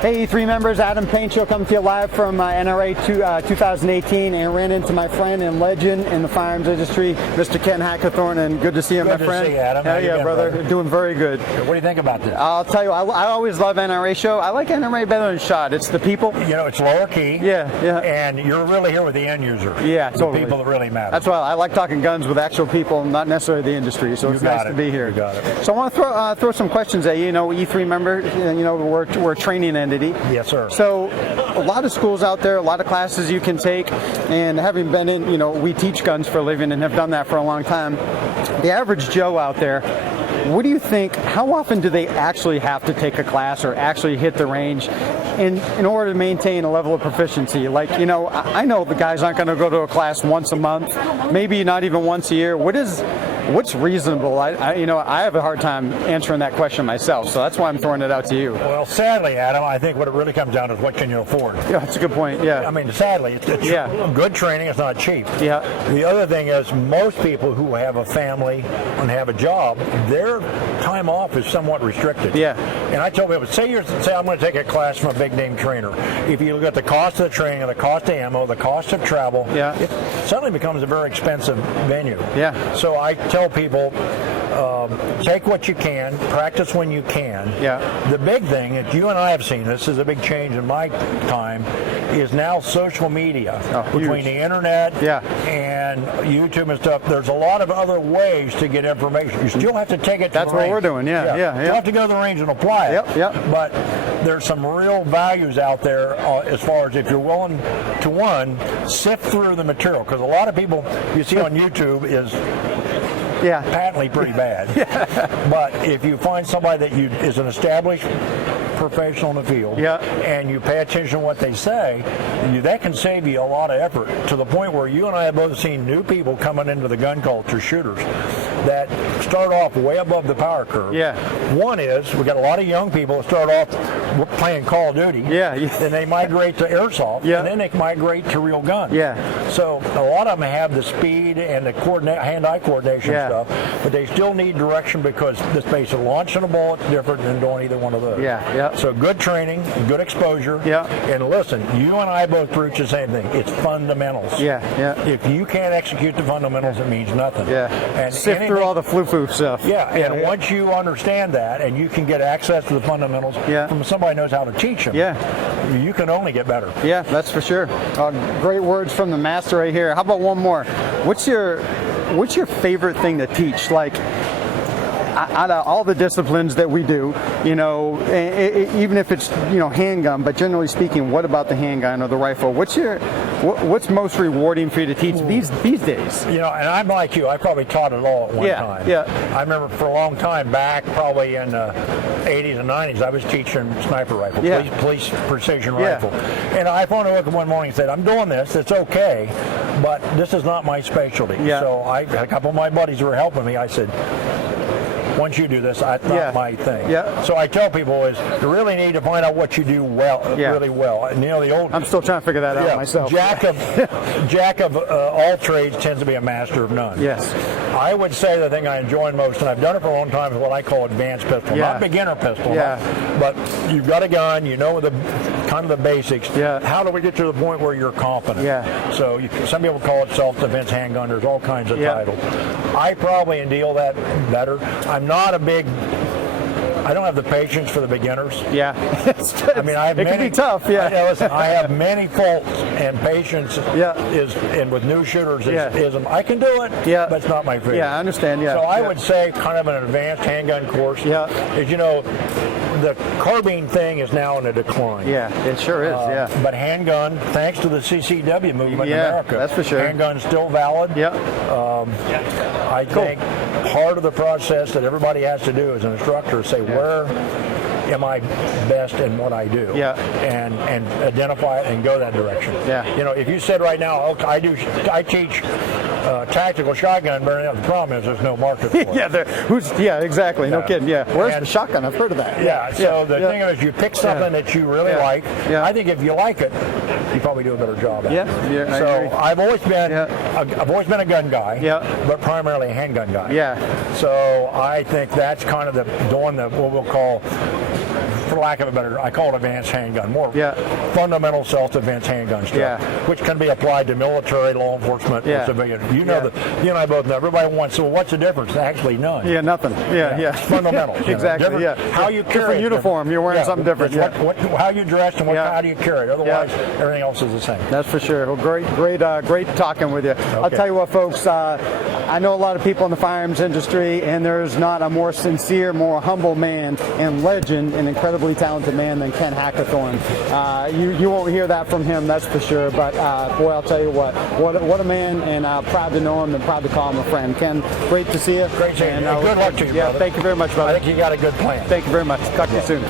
Hey, E3 members, Adam Payne Show coming to you live from NRA 2018, and ran into my friend and legend in the firearms industry, Mr. Ken Hackathorn, and good to see you, my friend. Good to see you, Adam. Hell yeah, brother. Doing very good. What do you think about this? I'll tell you, I always love NRA show. I like NRA better than SHOT. It's the people. You know, it's lower key. Yeah. And you're really here with the end user. Yeah, the totally. people that really matter. That's why I like talking guns with actual people, not necessarily the industry. So it's nice to be here. You got it. So I want to throw some questions at you. You know, E3 member, you know, we're a training entity. Yes, sir. So a lot of schools out there, a lot of classes you can take, and having been in, you know, we teach guns for a living and have done that for a long time. The average Joe out there, what do you think, how often do they actually have to take a class or actually hit the range in order to maintain a level of proficiency? Like, you know, I know the guys aren't going to go to a class once a month, maybe not even once a year. What's reasonable? I have a hard time answering that question myself, so that's why I'm throwing it out to you. Well, sadly, Adam, I think what it really comes down to is what can you afford? Yeah, that's a good point, yeah. I mean, sadly, it's good training, it's not cheap. Yeah. The other thing is most people who have a family and have a job, their time off is somewhat restricted. Yeah. And I tell people, say I'm going to take a class from a big name trainer. If you look at the cost of the training, the cost of ammo, the cost of travel, it suddenly becomes a very expensive venue. Yeah. So I tell people, take what you can, practice when you can. Yeah. The big thing, that you and I have seen, this is a big change in my time, is now social media. Between the internet and YouTube and stuff, there's a lot of other ways to get information. You still have to take it to That's the what range. we're doing, You have to go to the range and apply it. But there's some real values out there as far as if you're willing to, sift through the material. Because a lot of people you see on YouTube is patently pretty bad. But if you find somebody that is an established professional in the field and you pay attention to what they say, that can save you a lot of effort, to the point where you and I have both seen new people coming into the gun culture, shooters, that start off way above the power curve. One is, we got a lot of young people that start off playing Call of Duty, then they migrate to airsoft, and then they migrate to real guns. So a lot of them have the speed and the hand-eye coordination stuff, but they still need direction, because the space of launching a bullet is different than doing either one of those. So good training, good exposure, and listen, you and I both preach the same thing. It's fundamentals. If you can't execute the fundamentals, it means nothing. And sift through all the flu-flu stuff. And once you understand that, and you can get access to the fundamentals from somebody who knows how to teach them, you can only get better. Yeah, that's for sure. Great words from the master right here. How about one more? What's your favorite thing to teach? Like, out of all the disciplines that we do, you know, even if it's, you know, handgun, but generally speaking, what about the handgun or the rifle? What's most rewarding for you to teach these days? You know, and I'm like you. I probably taught it all at one time. I remember for a long time back, probably in the 80s and 90s, I was teaching sniper rifle, police precision rifle. And I phoned up one morning and said, I'm doing this. It's okay, but this is not my specialty. So a couple of my buddies who were helping me, I said, once you do this, that's not my thing. So I tell people is you really need to find out what you do really well. And you know, the old, I'm still trying to figure that out myself. Jack of all trades tends to be a master of none. I would say the thing I enjoy most, and I've done it for a long time, is what I call advanced pistol, not beginner pistol. But you've got a gun, you know the kind of the basics. How do we get to the point where you're confident? So some people call it self-defense handgun. There's all kinds of titles. I probably deal that better. I don't have the patience for the beginners. I mean, it can be tough. Listen, I have many faults, and patience and with new shooters is I can do it, but it's not my favorite. I understand. So I would say kind of an advanced handgun course. Is, you know, the carbine thing is now in a decline. It sure is. But handgun, thanks to the CCW movement in America, that's for sure. handgun's still valid. I think part of the process that everybody has to do as an instructor is say, where am I best in what I do? And identify it and go that direction. You know, if you said right now, okay, I teach tactical shotgun burning up, the problem is there's no market for it. Exactly. No kidding. Where's the shotgun? I've heard of that. So the thing is, you pick something that you really like. I think if you like it, you probably do a better job at it. So I've always been a gun guy, but primarily a handgun guy. So I think that's kind of doing what we'll call for lack of a better, I call it advanced handgun, more Yeah. fundamental self-defense handgun stuff, Yeah. which can be applied to military, law enforcement, Yeah. or civilian. You know that you and I both know. Everybody wants. So what's the difference? Actually, none. Yeah, nothing. Yeah. It's fundamental. Exactly. Yeah. How you carry different it, uniform. You're wearing something different. It's how you dress and how do you carry it. Otherwise, everything else is the same. That's for sure. Well, great talking with you. I'll tell you what, folks. I know a lot of people in the firearms industry, and there's not a more sincere, more humble man and legend, and incredibly talented man than Ken Hackathorn. You won't hear that from him, that's for sure. But boy, I'll tell you what a man, and proud to know him and proud to call him a friend. Ken, great to see you. Great seeing you. Good luck to you, Yeah, brother. thank you very much, brother. I think you got a good plan. Thank you very much. Talk to you soon.